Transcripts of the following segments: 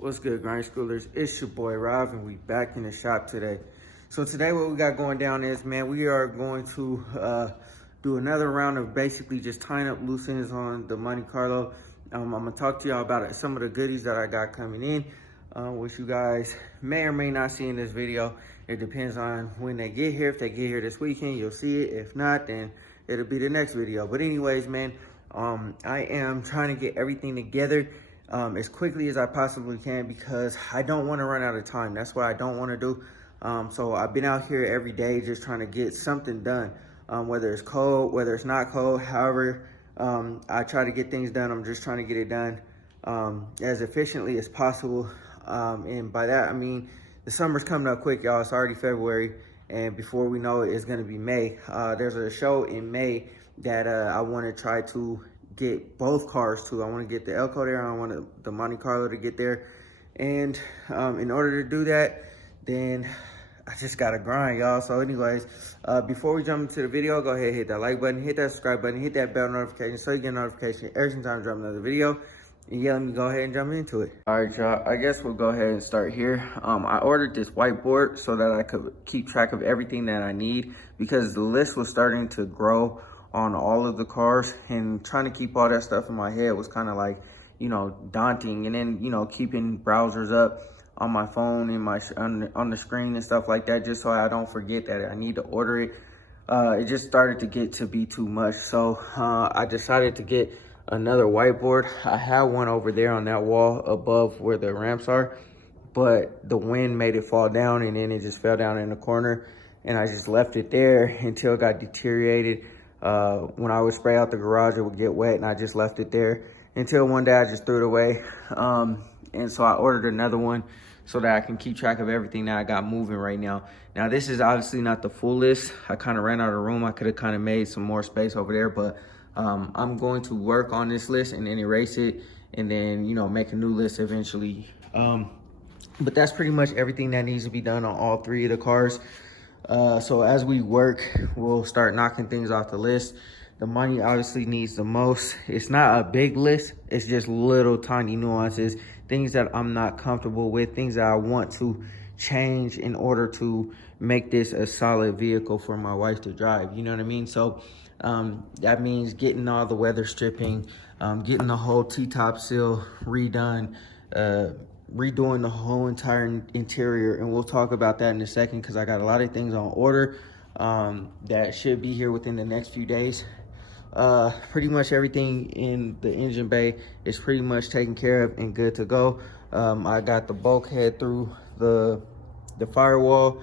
What's good, Grind Schoolers? It's your boy Rob, and we back in the shop today. So today what we got going down is, man, we are going to do another round of basically just tying up loose ends on the Monte Carlo. I'm gonna talk to y'all about some of the goodies that I got coming in, which you guys may or may not see in this video. It depends on when they get here. If they get here this weekend, you'll see it. If not, then it'll be the next video. But anyways, man, I am trying to get everything together as quickly as I possibly can because I don't want to run out of time. That's what I don't want to do. So I've been out here every day just trying to get something done, whether it's cold, whether it's not cold. However, I try to get things done. I'm just trying to get it done as efficiently as possible. And by that, I mean, the summer's coming up quick, y'all. It's already February. And before we know it, it's going to be May. There's a show in May that I want to try to get both cars to. I want to get the Elko there. I want the Monte Carlo to get there. And in order to do that, then I just got to grind, y'all. So anyways, before we jump into the video, go ahead and hit that like button, hit that subscribe button, hit that bell notification so you get a notification every time I drop another video. And yeah, let me go ahead and jump into it. All right, y'all, I guess we'll go ahead and start here. I ordered this whiteboard so that I could keep track of everything that I need because the list was starting to grow on all of the cars, and trying to keep all that stuff in my head was kind of like, you know, daunting. And then, you know, keeping browsers up on my phone and on the screen and stuff like that, just so I don't forget that I need to order it. It just started to get to be too much. So I decided to get another whiteboard. I had one over there on that wall above where the ramps are, but the wind made it fall down, and then it just fell down in the corner, and I just left it there until it got deteriorated. When I would spray out the garage, it would get wet, and I just left it there until one day I just threw it away. And so I ordered another one so that I can keep track of everything that I got moving right now. Now, this is obviously not the full list. I kind of ran out of room. I could have kind of made some more space over there, but I'm going to work on this list and then erase it and then, you know, make a new list eventually. But that's pretty much everything that needs to be done on all three of the cars. So as we work, we'll start knocking things off the list. The money obviously needs the most. It's not a big list. It's just little tiny nuances, things that I'm not comfortable with, things that I want to change in order to make this a solid vehicle for my wife to drive. You know what I mean? So that means getting all the weather stripping, getting the whole T-top seal redone, redoing the whole entire interior, and we'll talk about that in a second because I got a lot of things on order that should be here within the next few days. Pretty much everything in the engine bay is pretty much taken care of and good to go. I got the bulkhead through the firewall.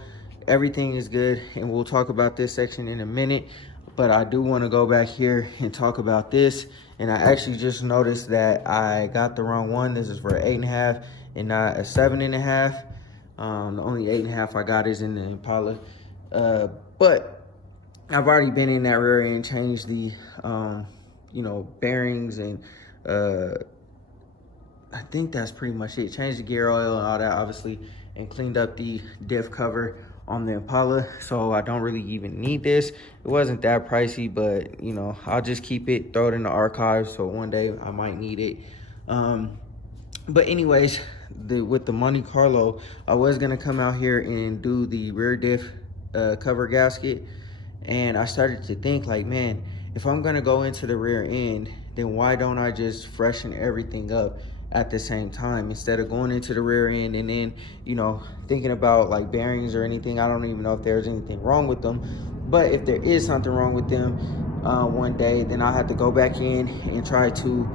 Everything is good, and we'll talk about this section in a minute, but I do want to go back here and talk about this. And I actually just noticed that I got the wrong one. This is for 8.5 and not a 7.5. The only 8.5 I got is in the Impala. But I've already been in that rear end, changed the, you know, bearings, and I think that's pretty much it. Changed the gear oil and all that, obviously, and cleaned up the diff cover on the Impala. So I don't really even need this. It wasn't that pricey, but, you know, I'll just keep it, throw it in the archives, so one day I might need it. But anyways, with the Monte Carlo, I was gonna come out here and do the rear diff cover gasket, and I started to think like, man, if I'm gonna go into the rear end, then why don't I just freshen everything up at the same time instead of going into the rear end and then, you know, thinking about like bearings or anything. I don't even know if there's anything wrong with them, but if there is something wrong with them one day, then I'll have to go back in and try to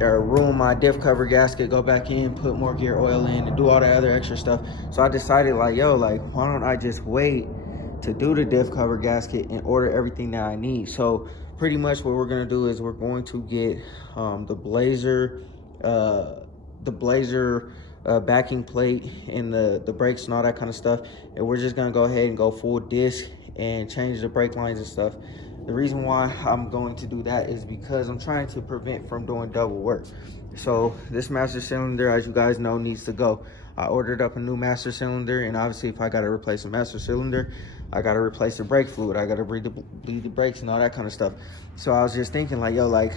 ruin my diff cover gasket, go back in, put more gear oil in, and do all that other extra stuff. So I decided like, yo, like, why don't I just wait to do the diff cover gasket and order everything that I need? So pretty much what we're gonna do is we're going to get the Blazer backing plate and the brakes and all that kind of stuff, and we're just gonna go ahead and go full disc and change the brake lines and stuff. The reason why I'm going to do that is because I'm trying to prevent from doing double work. So this master cylinder, as you guys know, needs to go. I ordered up a new master cylinder, and obviously if I got to replace a master cylinder, I got to replace the brake fluid. I got to bleed the brakes and all that kind of stuff. So I was just thinking like, yo, like,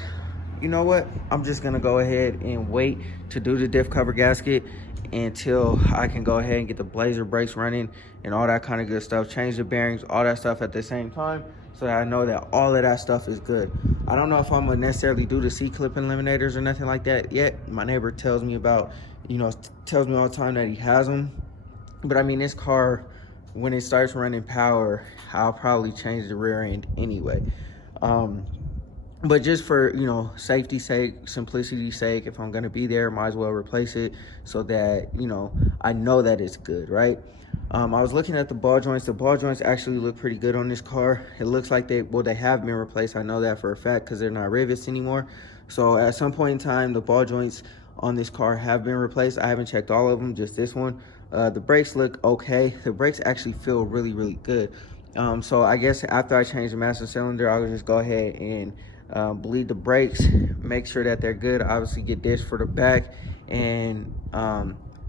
you know what, I'm just gonna go ahead and wait to do the diff cover gasket until I can go ahead and get the blazer brakes running and all that kind of good stuff, change the bearings, all that stuff at the same time, so that I know that all of that stuff is good. I don't know if I'm gonna necessarily do the C-clip eliminators or nothing like that yet. My neighbor tells me about, tells me all the time that he has them. But I mean, this car, when it starts running power, I'll probably change the rear end anyway. But just for, safety's sake, simplicity's sake, if I'm gonna be there, might as well replace it so that, I know that it's good, right? I was looking at the ball joints. The ball joints actually look pretty good on this car. It looks like they have been replaced. I know that for a fact because they're not rivets anymore. So at some point in time, the ball joints on this car have been replaced. I haven't checked all of them, just this one. The brakes look okay. The brakes actually feel really, really good. So I guess after I change the master cylinder, I'll just go ahead and bleed the brakes, make sure that they're good, obviously get discs for the back, and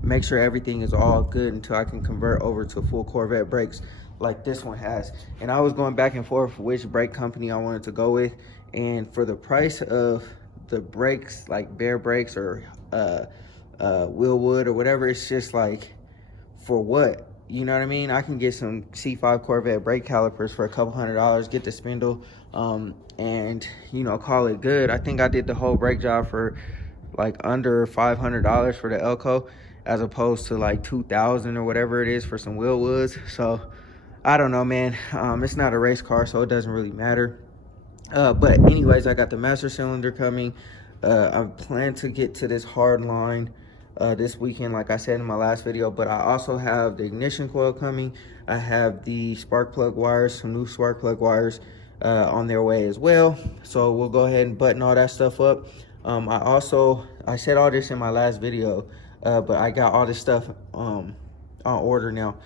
make sure everything is all good until I can convert over to full Corvette brakes like this one has. And I was going back and forth which brake company I wanted to go with, and for the price of the brakes, like Bear brakes or Willwood or whatever, it's just like, for what? You know what I mean? I can get some C5 Corvette brake calipers for a couple $100, get the spindle, and call it good. I think I did the whole brake job for like under $500 for the Elko, as opposed to like $2,000 or whatever it is for some Willwoods. So I don't know, man. It's not a race car, so it doesn't really matter. But anyways, I got the master cylinder coming. I plan to get to this hard line this weekend, like I said in my last video, but I also have the ignition coil coming. I have the spark plug wires, some new spark plug wires on their way as well. So we'll go ahead and button all that stuff up. I said all this in my last video, but I got all this stuff on order now.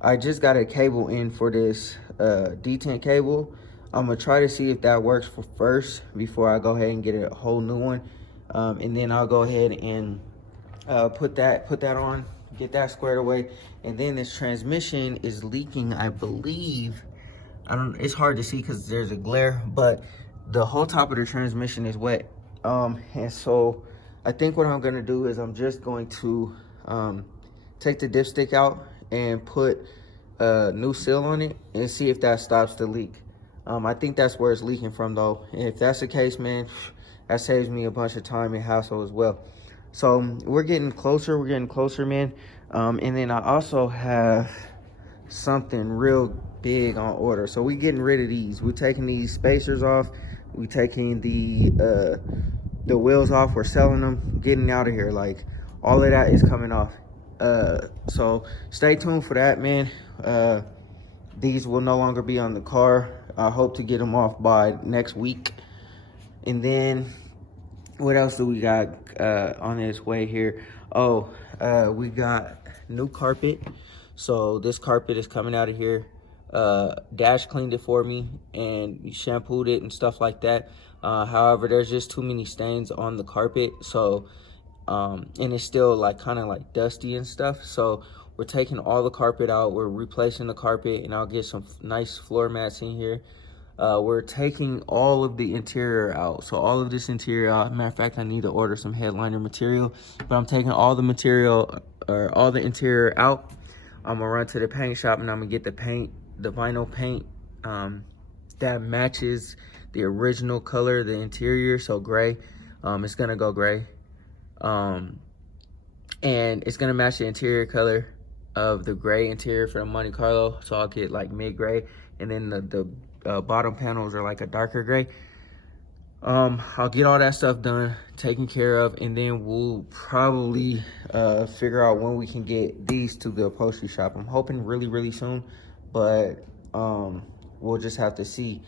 I just got a cable in for this detent cable. I'm gonna try to see if that works for first before I go ahead and get a whole new one, and then I'll go ahead and put that on, get that squared away. And then this transmission is leaking, I believe. It's hard to see because there's a glare, but the whole top of the transmission is wet. And so I think what I'm gonna do is I'm just going to take the dipstick out and put a new seal on it and see if that stops the leak. I think that's where it's leaking from though. And if that's the case, man, that saves me a bunch of time and hassle as well. So we're getting closer, man. And then I also have something real big on order. So we're getting rid of these. We're taking these spacers off. We're taking the wheels off. We're selling them, getting out of here. Like, all of that is coming off. So stay tuned for that, man. These will no longer be on the car. I hope to get them off by next week. And then what else do we got on its way here? Oh, we got new carpet. So this carpet is coming out of here. Dash cleaned it for me and shampooed it and stuff like that. However, there's just too many stains on the carpet. So, and it's still like kind of like dusty and stuff. So we're taking all the carpet out. We're replacing the carpet, and I'll get some nice floor mats in here. We're taking all of the interior out. So all of this interior out. Matter of fact, I need to order some headliner material, but I'm taking all the material or all the interior out. I'm gonna run to the paint shop and I'm gonna get the paint, the vinyl paint that matches the original color, the interior, so gray. It's gonna go gray. And it's gonna match the interior color of the gray interior for the Monte Carlo. So I'll get like mid-gray, and then the bottom panels are like a darker gray. I'll get all that stuff done, taken care of, and then we'll probably figure out when we can get these to the upholstery shop. I'm hoping really, really soon, but we'll just have to see.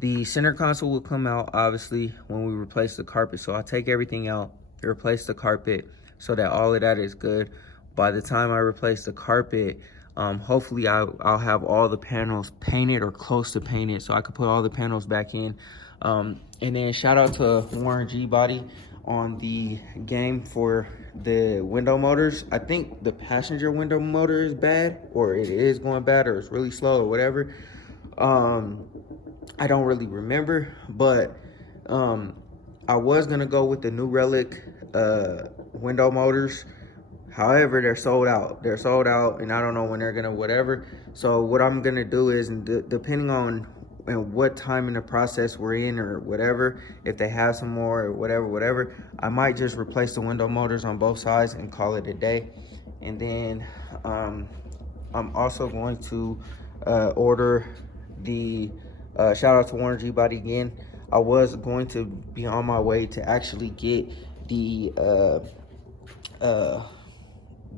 The center console will come out, obviously, when we replace the carpet. So I'll take everything out, replace the carpet, so that all of that is good. By the time I replace the carpet, hopefully I'll have all the panels painted or close to painted, so I could put all the panels back in. And then shout out to Warren Gbody on the game for the window motors. I think the passenger window motor is bad, or it is going bad, or it's really slow, or whatever. I don't really remember, but I was gonna go with the New Relic window motors. However, they're sold out. They're sold out, and I don't know when they're gonna whatever. So what I'm gonna do is, depending on what time in the process we're in or whatever, if they have some more or whatever, I might just replace the window motors on both sides and call it a day. And then I'm also going to order the shout out to Warren Gbody again. I was going to be on my way to actually get the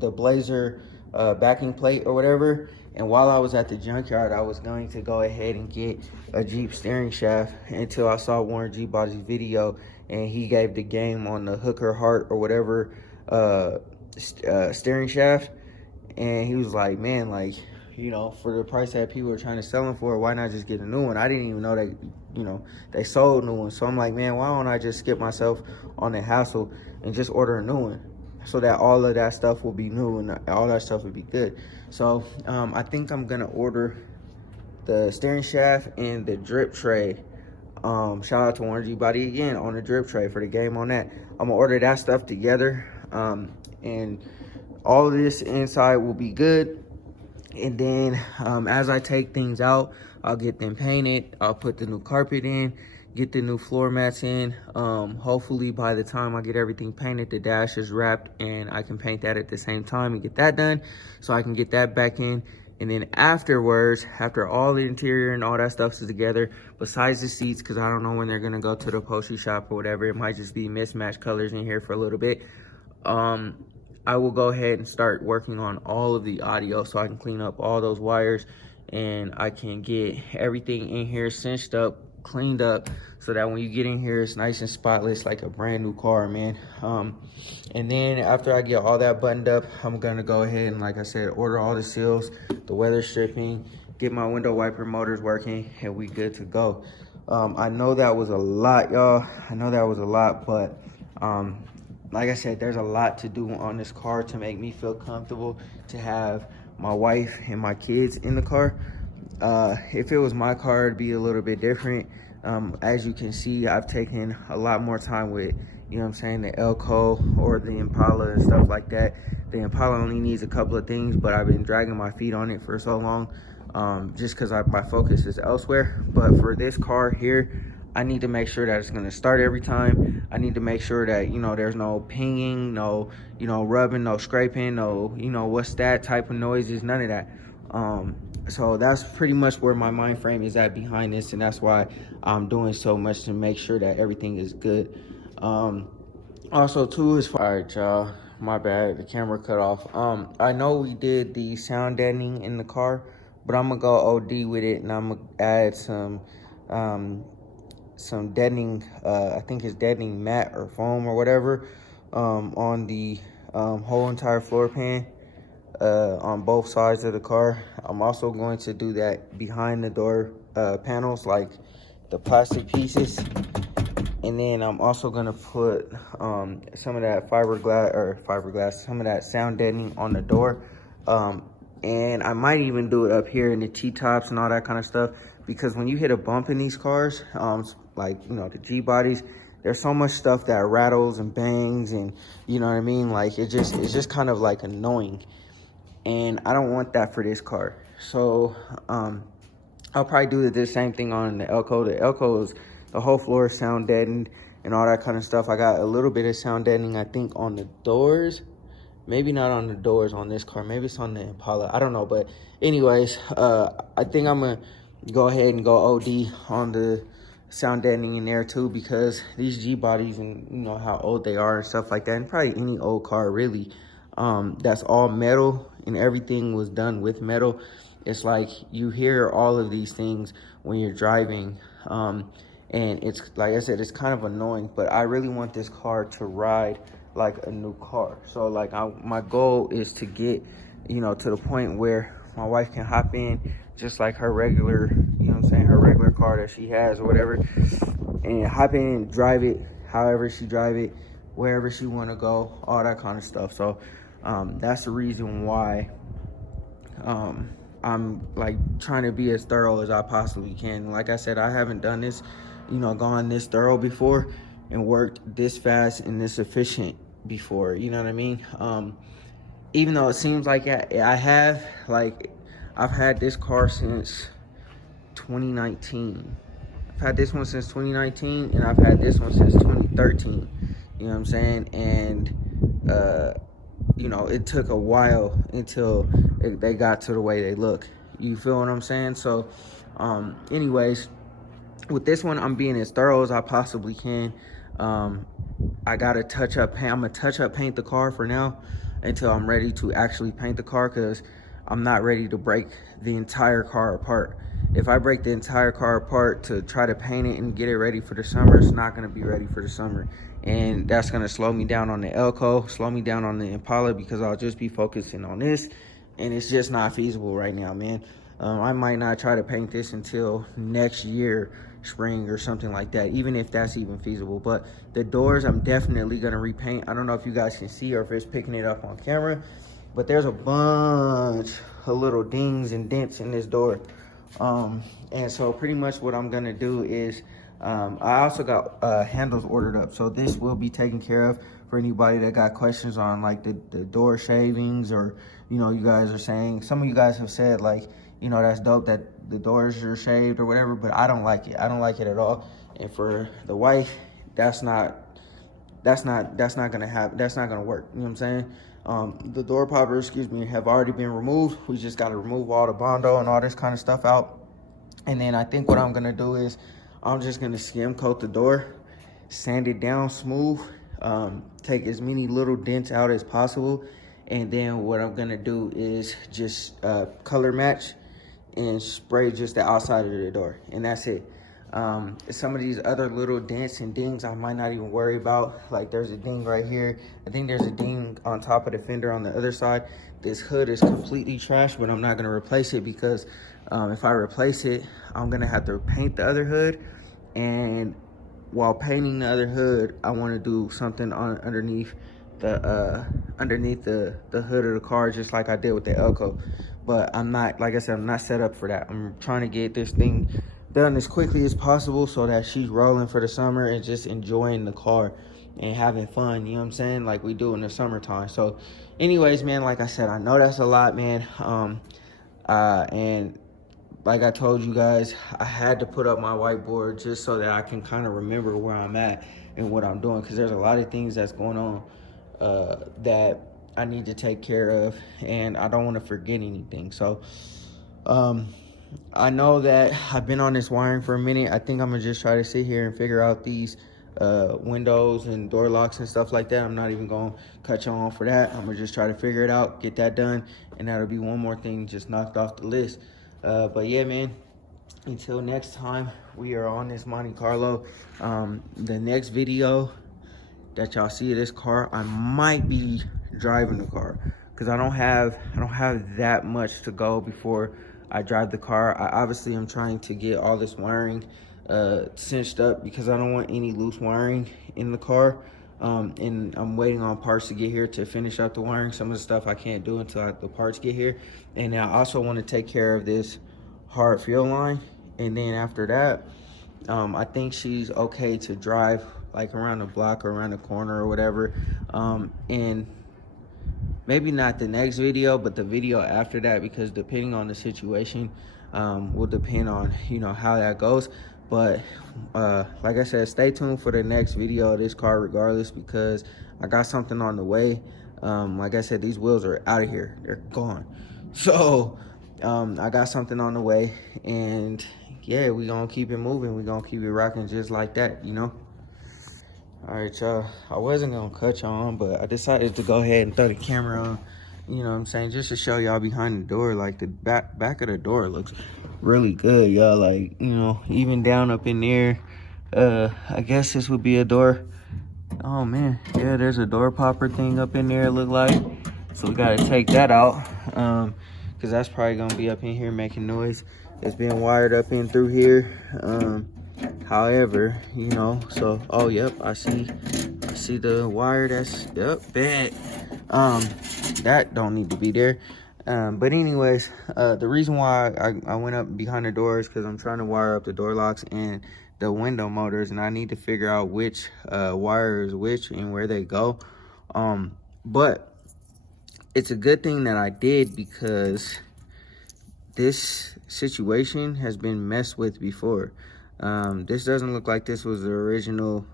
Blazer backing plate or whatever. And while I was at the junkyard, I was going to go ahead and get a Jeep steering shaft until I saw Warren Gbody's video, and he gave the game on the Hooker Heart or whatever steering shaft. And he was like, man, like, you know, for the price that people are trying to sell them for, why not just get a new one? I didn't even know that, you know, they sold new ones. So I'm like, man, why don't I just skip myself on the hassle and just order a new one, so that all of that stuff will be new and all that stuff will be good. So I think I'm gonna order the steering shaft and the drip tray. Shout out to Warren Gbody again on the drip tray for the game on that. I'm gonna order that stuff together, and all of this inside will be good. And then as I take things out, I'll get them painted. I'll put the new carpet in, get the new floor mats in. Hopefully by the time I get everything painted, the dash is wrapped and I can paint that at the same time and get that done, so I can get that back in. And then afterwards, after all the interior and all that stuff is together, besides the seats, because I don't know when they're gonna go to the upholstery shop or whatever, it might just be mismatched colors in here for a little bit. I will go ahead and start working on all of the audio, so I can clean up all those wires and I can get everything in here cinched up, cleaned up, so that when you get in here, it's nice and spotless like a brand new car, man. And then after I get all that buttoned up, I'm gonna go ahead and, like I said, order all the seals, the weather stripping, get my window wiper motors working, and we good to go. I know that was a lot, y'all. I know that was a lot, but like I said, there's a lot to do on this car to make me feel comfortable to have my wife and my kids in the car. If it was my car, it'd be a little bit different. As you can see, I've taken a lot more time with, you know what I'm saying, the Elko or the Impala and stuff like that. The Impala only needs a couple of things, but I've been dragging my feet on it for so long, just because my focus is elsewhere. But for this car here, I need to make sure that it's gonna start every time. I need to make sure that, you know, there's no pinging, no, you know, rubbing, no scraping, no, you know, what's that type of noises, none of that. So that's pretty much where my mind frame is at behind this, and that's why I'm doing so much to make sure that everything is good. Also too, is all right, y'all, my bad, the camera cut off. I know we did the sound deadening in the car, but I'm gonna go OD with it, and I'm gonna add some deadening, I think it's deadening mat or foam or whatever, on the whole entire floor pan, on both sides of the car. I'm also going to do that behind the door panels, like the plastic pieces. And then I'm also gonna put some of that fiberglass, some of that sound deadening on the door. And I might even do it up here in the T-tops and all that kind of stuff, because when you hit a bump in these cars, like, you know, the G-bodies, there's so much stuff that rattles and bangs, and, you know what I mean? Like, it's just kind of like annoying. And I don't want that for this car. So I'll probably do the same thing on the Elko. The Elko is, the whole floor is sound deadened and all that kind of stuff. I got a little bit of sound deadening, I think, on the doors. Maybe not on the doors on this car. Maybe it's on the Impala. I don't know. But anyways, I think I'm going to go ahead and go OD on the sound deadening in there too, because these G-bodies, and you know how old they are and stuff like that, and probably any old car really, that's all metal and everything was done with metal. It's like you hear all of these things when you're driving, and it's, like I said, it's kind of annoying, but I really want this car to ride like a new car. So like my goal is to get, you know, to the point where my wife can hop in just like her regular, you know what I'm saying, her regular car that she has or whatever, and hop in and drive it however she drive it, wherever she want to go, all that kind of stuff. So that's the reason why I'm like trying to be as thorough as I possibly can. Like I said, I haven't done this, you know, gone this thorough before, and worked this fast and this efficient before, you know what I mean? Even though it seems like I have, like, I've had this car since 2019. I've had this one since 2019, and I've had this one since 2013. You know what I'm saying? And you know, it took a while until they got to the way they look. You feel what I'm saying? So, anyways, with this one, I'm being as thorough as I possibly can. I gotta touch up paint. I'm gonna touch up paint the car for now until I'm ready to actually paint the car, because I'm not ready to break the entire car apart. If I break the entire car apart to try to paint it and get it ready for the summer, it's not gonna be ready for the summer. And that's gonna slow me down on the Elko, slow me down on the Impala, because I'll just be focusing on this, and it's just not feasible right now, man. I might not try to paint this until next year, spring or something like that, even if that's even feasible. But the doors, I'm definitely gonna repaint. I don't know if you guys can see or if it's picking it up on camera, but there's a bunch of little dings and dents in this door. And so pretty much what I'm gonna do is, I also got handles ordered up, so this will be taken care of for anybody that got questions on like the door shavings, or, you know, you guys are saying, some of you guys have said like, you know, that's dope that the doors are shaved or whatever, but I don't like it. I don't like it at all. And for the wife, that's not gonna happen. That's not gonna work. You know what I'm saying? The door poppers, excuse me, have already been removed. We just got to remove all the Bondo and all this kind of stuff out. And then I think what I'm gonna do is I'm just gonna skim coat the door, sand it down smooth, take as many little dents out as possible. And then what I'm gonna do is just color match and spray just the outside of the door, and that's it. Some of these other little dents and dings I might not even worry about. Like there's a ding right here. I think there's a ding on top of the fender on the other side. This hood is completely trash, but I'm not gonna replace it, because if I replace it, I'm gonna have to paint the other hood. And while painting the other hood, I wanna do something underneath the hood of the car, just like I did with the Elko. But I'm not, like I said, I'm not set up for that. I'm trying to get this thing done as quickly as possible so that she's rolling for the summer and just enjoying the car and having fun, you know what I'm saying, like we do in the summertime. So anyways, man, like I said, I know that's a lot, man. And like I told you guys, I had to put up my whiteboard just so that I can kind of remember where I'm at and what I'm doing, because there's a lot of things that's going on that I need to take care of, and I don't want to forget anything. So I know that I've been on this wiring for a minute. I think I'm gonna just try to sit here and figure out these windows and door locks and stuff like that. I'm not even gonna cut you on for that. I'm gonna just try to figure it out, get that done, and that'll be one more thing just knocked off the list. But yeah, man, until next time, we are on this Monte Carlo. The next video that y'all see of this car, I might be driving the car, because I don't have that much to go before I drive the car. I obviously am trying to get all this wiring cinched up, because I don't want any loose wiring in the car. And I'm waiting on parts to get here to finish up the wiring. Some of the stuff I can't do until the parts get here. And I also want to take care of this hard fuel line. And then after that, I think she's okay to drive like around the block or around the corner or whatever. And maybe not the next video, but the video after that, because depending on the situation, will depend on, you know, how that goes. But like I said, stay tuned for the next video of this car regardless, because I got something on the way. Like I said, these wheels are out of here, they're gone. So I got something on the way, and yeah, we gonna keep it moving, we gonna keep it rocking just like that, you know. All right, y'all, I wasn't gonna cut y'all on, but I decided to go ahead and throw the camera on, you know what I'm saying, just to show y'all behind the door. Like the back of the door looks really good, y'all. Like, you know, even down up in there, I guess this would be a door. Oh man, yeah, there's a door popper thing up in there, it look like. So we gotta take that out, because that's probably gonna be up in here making noise. It's being wired up in through here. However, you know, so, oh, yep, I see the wire. That's, yep, bad. That don't need to be there. But anyways, the reason why I went up behind the door is because I'm trying to wire up the door locks and the window motors, and I need to figure out which wire is which and where they go. But it's a good thing that I did, because this situation has been messed with before. This doesn't look like this was the original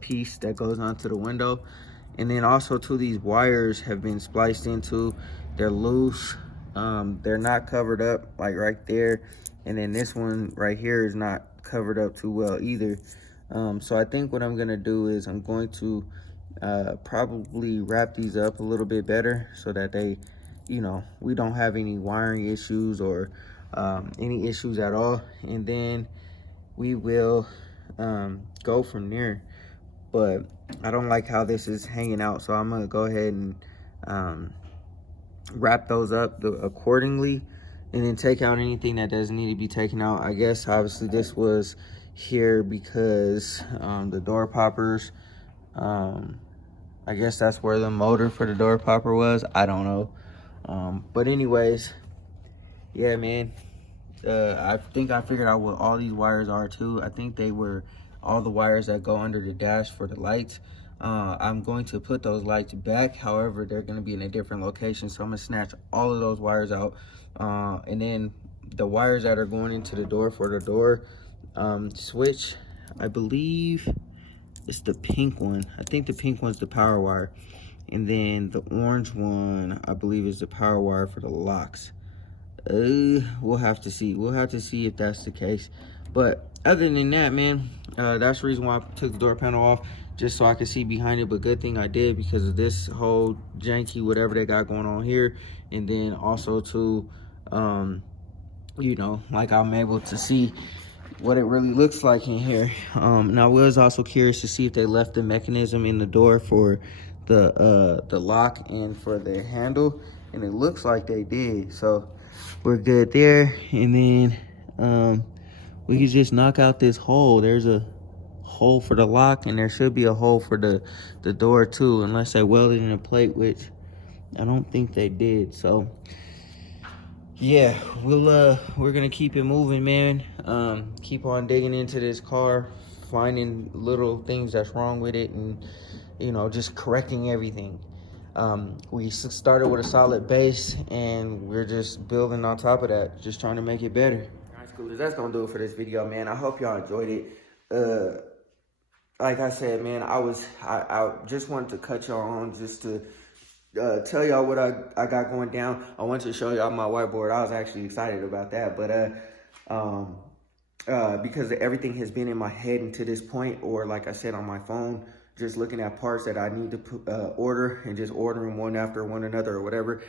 piece that goes onto the window. And then also too, these wires have been spliced into, they're loose. They're not covered up, like right there. And then this one right here is not covered up too well either. So I think what I'm gonna do is I'm going to probably wrap these up a little bit better, so that they, you know, we don't have any wiring issues or any issues at all. And then we will go from there. But I don't like how this is hanging out, so I'm gonna go ahead and wrap those up accordingly, and then take out anything that doesn't need to be taken out. I guess obviously this was here because the door poppers, I guess that's where the motor for the door popper was. I don't know. But anyways, yeah, man. I think I figured out what all these wires are too. I think they were all the wires that go under the dash for the lights. I'm going to put those lights back. However, they're going to be in a different location. So I'm going to snatch all of those wires out. And then the wires that are going into the door for the door switch, I believe it's the pink one. I think the pink one's the power wire. And then the orange one, I believe, is the power wire for the locks. We'll have to see. We'll have to see if that's the case. But other than that, man, that's the reason why I took the door panel off, just so I could see behind it. But good thing I did, because of this whole janky whatever they got going on here. And then also to, you know, like, I'm able to see what it really looks like in here. And I was also curious to see if they left the mechanism in the door for the lock and for the handle, and it looks like they did. So we're good there. And then we can just knock out this hole. There's a hole for the lock, and there should be a hole for the door too, unless they welded in a plate, which I don't think they did. So yeah, we're gonna keep it moving, man. Keep on digging into this car, finding little things that's wrong with it, and, you know, just correcting everything. We started with a solid base, and we're just building on top of that, just trying to make it better. All right, schoolers, that's gonna do it for this video, man. I hope y'all enjoyed it. Like I said, man, I just wanted to cut y'all on, just to tell y'all what I got going down. I wanted to show y'all my whiteboard. I was actually excited about that, but because everything has been in my head until this point, or like I said, on my phone, just looking at parts that I need to order, and just ordering one after one another or whatever.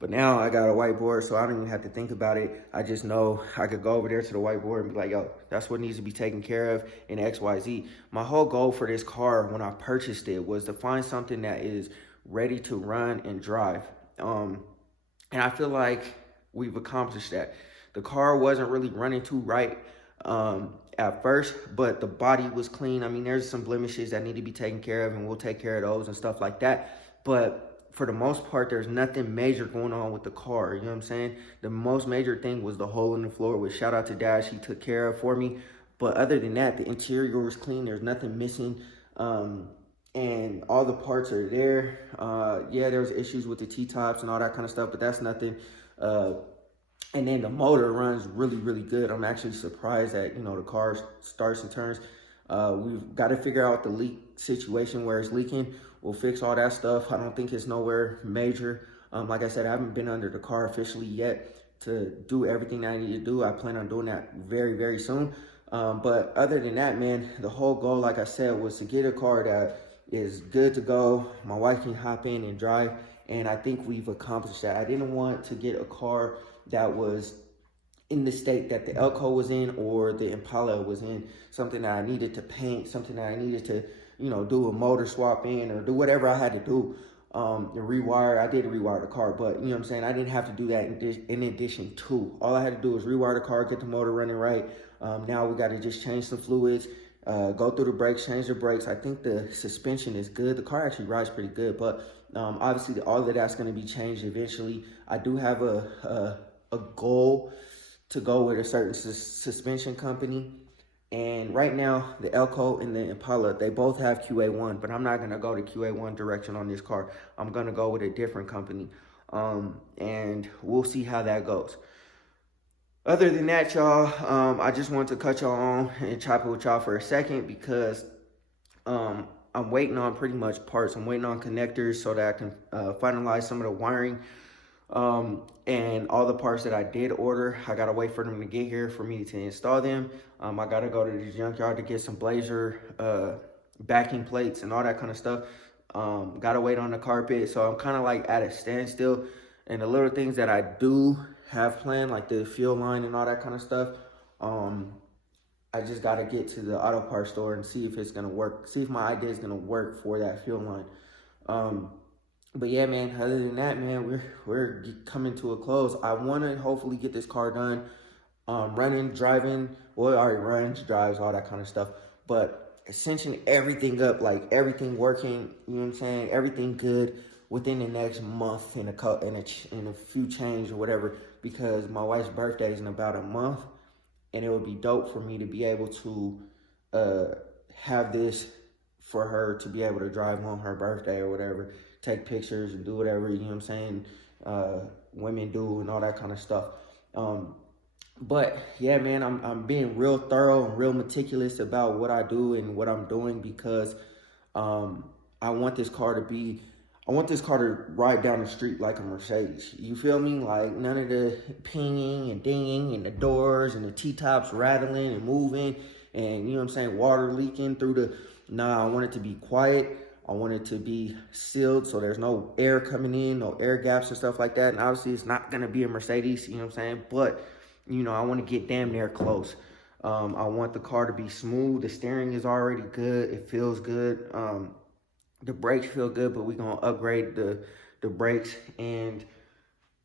But now I got a whiteboard, so I don't even have to think about it. I just know I could go over there to the whiteboard and be like, yo, that's what needs to be taken care of in XYZ. My whole goal for this car when I purchased it was to find something that is ready to run and drive. And I feel like we've accomplished that. The car wasn't really running too right at first, but the body was clean. I mean, there's some blemishes that need to be taken care of, and we'll take care of those and stuff like that. But for the most part, there's nothing major going on with the car. You know what I'm saying? The most major thing was the hole in the floor, which shout out to Dash, he took care of for me. But other than that, the interior was clean. There's nothing missing. And all the parts are there. Yeah, there was issues with the T-tops and all that kind of stuff, but that's nothing. And then the motor runs really, really good. I'm actually surprised that, you know, the car starts and turns. We've got to figure out the leak situation where it's leaking. We'll fix all that stuff. I don't think it's nowhere major. Like I said, I haven't been under the car officially yet to do everything that I need to do. I plan on doing that very, very soon. But other than that, man, the whole goal, like I said, was to get a car that is good to go. My wife can hop in and drive, and I think we've accomplished that. I didn't want to get a car that was in the state that the Elko was in, or the Impala was in, something that I needed to paint, something that I needed to, you know, do a motor swap in, or do whatever I had to do. Rewire, I did rewire the car, but you know what I'm saying, I didn't have to do that in addition to. All I had to do was rewire the car, get the motor running right. Now we got to just change the fluids, go through the brakes, change the brakes. I think the suspension is good. The car actually rides pretty good, but obviously all of that's going to be changed eventually. I do have a goal to go with a certain suspension company. And right now, the Elko and the Impala, they both have QA1, but I'm not going to go to QA1 direction on this car. I'm going to go with a different company, and we'll see how that goes. Other than that, y'all, I just wanted to cut y'all on and chop it with y'all for a second because I'm waiting on pretty much parts. I'm waiting on connectors so that I can finalize some of the wiring. And all the parts that I did order, I gotta wait for them to get here for me to install them. I gotta go to the junkyard to get some Blazer backing plates and all that kind of stuff. Gotta wait on the carpet, so I'm kind of like at a standstill. And the little things that I do have planned, like the fuel line and all that kind of stuff, I just gotta get to the auto parts store and see if it's gonna work, see if my idea is gonna work for that fuel line. But yeah, man, other than that, man, we're coming to a close. I want to hopefully get this car done, running, driving. Well, it already runs, drives, all that kind of stuff. But cinching everything up, like everything working, you know what I'm saying? Everything good within the next month in a few change or whatever, because my wife's birthday is in about a month. And it would be dope for me to be able to have this for her to be able to drive on her birthday or whatever, take pictures and do whatever, you know what I'm saying, women do and all that kind of stuff. But yeah, man, I'm being real thorough and real meticulous about what I do and what I'm doing because I want this car to ride down the street like a Mercedes. You feel me? Like none of the pinging and dinging and the doors and the T-tops rattling and moving and, you know what I'm saying, water leaking through the... Nah, I want it to be quiet. I want it to be sealed so there's no air coming in, no air gaps and stuff like that. And obviously it's not going to be a Mercedes, you know what I'm saying? But, you know, I want to get damn near close. I want the car to be smooth. The steering is already good. It feels good. The brakes feel good, but we're going to upgrade the brakes. And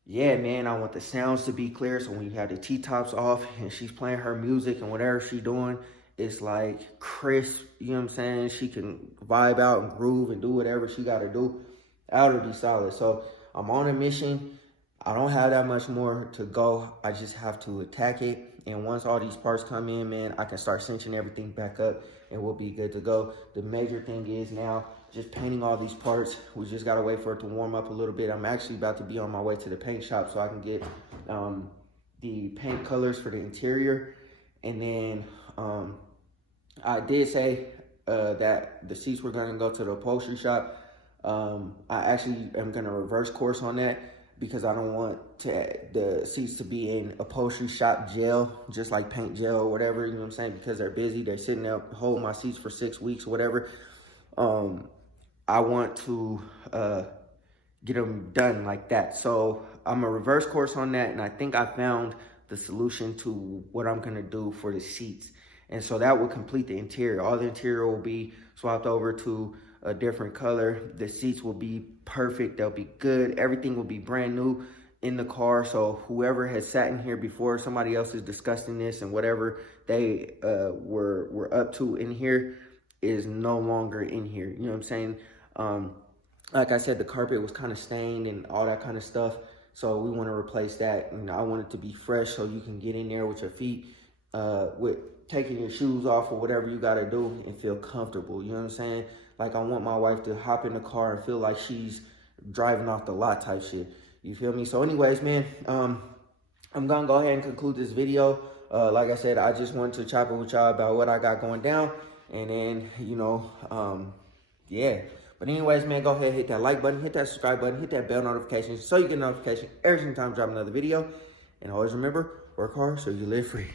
yeah, man, I want the sounds to be clear. So when you have the T-tops off and she's playing her music and whatever she's doing, it's like crisp, you know what I'm saying? She can vibe out and groove and do whatever she got to do. That would be solid. So I'm on a mission. I don't have that much more to go. I just have to attack it. And once all these parts come in, man, I can start cinching everything back up and we'll be good to go. The major thing is now just painting all these parts. We just got to wait for it to warm up a little bit. I'm actually about to be on my way to the paint shop so I can get the paint colors for the interior. And then I did say that the seats were going to go to the upholstery shop. I actually am going to reverse course on that because I don't want the seats to be in upholstery shop gel, just like paint gel or whatever, you know what I'm saying? Because they're busy. They're sitting there holding my seats for 6 weeks or whatever. I want to get them done like that. So I'm a reverse course on that. And I think I found the solution to what I'm going to do for the seats. And so that will complete the interior. All the interior will be swapped over to a different color. The seats will be perfect. They'll be good. Everything will be brand new in the car. So whoever has sat in here before, somebody else is discussing this and whatever they were up to in here is no longer in here. You know what I'm saying? Like I said, the carpet was kind of stained and all that kind of stuff. So we want to replace that. And I want it to be fresh so you can get in there with your feet, with taking your shoes off or whatever you got to do and feel comfortable. You know what I'm saying? Like I want my wife to hop in the car and feel like she's driving off the lot type shit. You feel me? So anyways, man, I'm going to go ahead and conclude this video. Like I said, I just wanted to chop it with y'all about what I got going down. And then, you know, yeah. But anyways, man, go ahead and hit that like button, hit that subscribe button, hit that bell notification so you get a notification every single time I drop another video. And always remember, work hard so you live free.